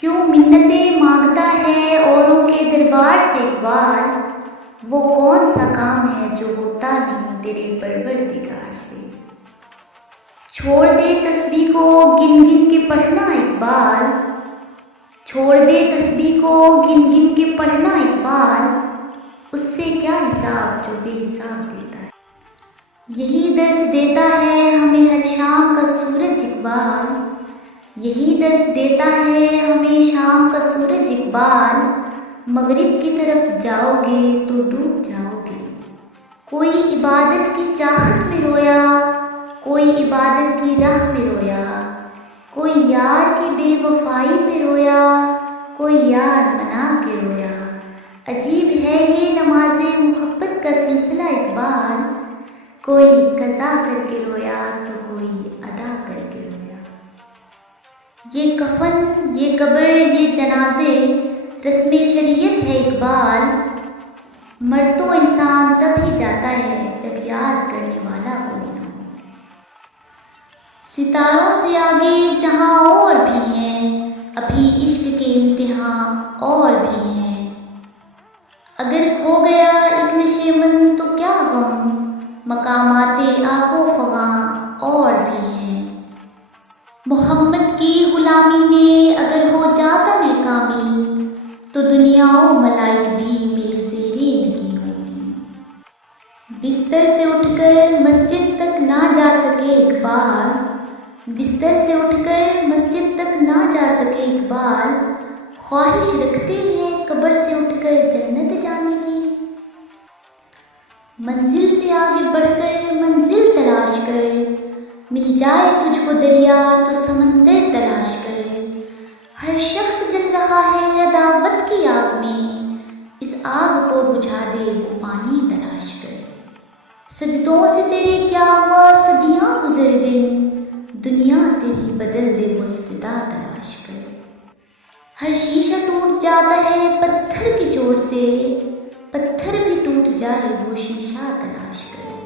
کیوں منتیں مانگتا ہے اوروں کے دربار سے اقبال، وہ کون سا کام ہے جو ہوتا نہیں تیرے پروردگار سے۔ چھوڑ دے تسبیح کو گن گن کے پڑھنا اقبال، چھوڑ دے تسبیح کو گن گن کے پڑھنا اقبال، اس سے کیا حساب جو بے حساب دیتا ہے۔ یہی درس دیتا ہے ہمیں ہر شام کا سورج اقبال، یہی درس دیتا ہے ہمیں شام کا سورج اقبال، مغرب کی طرف جاؤ گے تو ڈوب جاؤ گے۔ کوئی عبادت کی چاہت میں رویا، کوئی عبادت کی راہ میں رویا، کوئی یار کی بے وفائی میں رویا، کوئی یار منا کے رویا۔ عجیب ہے یہ نماز محبت کا سلسلہ اقبال، کوئی قضا کر کے رویا تو کوئی ادا کر کے رویا۔ یہ کفن، یہ قبر، یہ جنازے رسم شریعت ہے اقبال، مر تو انسان تب ہی جاتا ہے جب یاد کرنے والا کوئی نہ ہو۔ ستاروں سے آگے جہاں اور بھی ہیں، ابھی عشق کے امتحان اور بھی ہیں۔ اگر کھو گیا ایک نشیمن تو کیا غم، مقامات آہ و فغاں اور بھی ہیں۔ محمد کی غلامی میں اگر ہو جاتا میں کامل، تو دنیا و ملائک بھی میرے زیر نگیں ہوتی۔ بستر سے اٹھ کر مسجد تک نہ جا سکے اقبال، بستر سے اٹھ کر مسجد تک نہ جا سکے اقبال، خواہش رکھتے ہیں قبر سے اٹھ کر جنت جانے کی۔ منزل سے آگے بڑھ کر منزل تلاش کر، مل جائے تجھ کو دریا تو سمندر تلاش کر۔ ہر شخص جل رہا ہے عداوت کی آگ میں، اس آگ کو بجھا دے وہ پانی تلاش کر۔ سجدوں سے تیرے کیا ہوا صدیاں گزر گئیں، دنیا تیری بدل دے وہ سجدہ تلاش کر۔ ہر شیشہ ٹوٹ جاتا ہے پتھر کی چوٹ سے، پتھر بھی ٹوٹ جائے وہ شیشہ تلاش کر۔